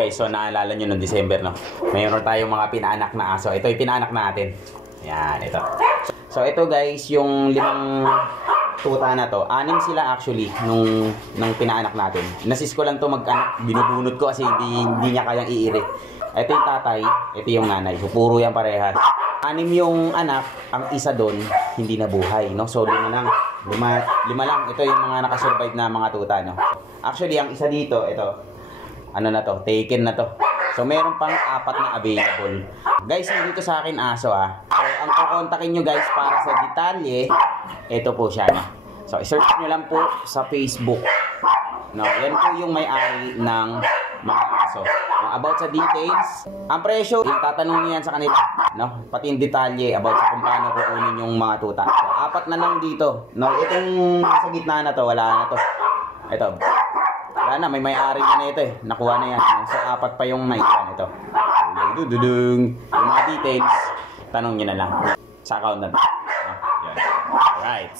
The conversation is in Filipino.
Guys, so naalala nyo noong December, no? Mayroon tayong mga pinaanak na aso. Ito yung pinaanak natin. Yan, ito. So ito guys, yung 5 tuta na to. 6 sila actually nung pinaanak natin. Nasis ko lang to mag-anak. Binubunot ko kasi hindi niya kayang iiri. Ito yung tatay, ito yung nanay. So puro yan parehas. 6 yung anak, ang isa doon hindi nabuhay, no? So 5 lang. 5 lang. Ito yung mga nakasurvive na mga tuta, no? Actually, ang isa dito, ito. Ano na to? Taken na to. So meron pang 4 na available. Guys, dito sa akin aso ah. So ang kukontakin nyo guys para sa detalye, ito po siya, no? So i-search nyo lang po sa Facebook. No, yan po yung may-ari ng mga aso. No, about sa details, ang presyo, tatanungin yan sa kanila, no? Pati yung detalye about sa kung paano kukunin yung mga tuta. So 4 na lang dito. No, itong sa gitna na to, wala na to. Ito. Wala na, may-ari na ito eh. Nakuha na yan. So 4 pa yung naiwan ito. Dududung. Yung mga details, tanong nyo na lang sa account na to. No, yun. Alright.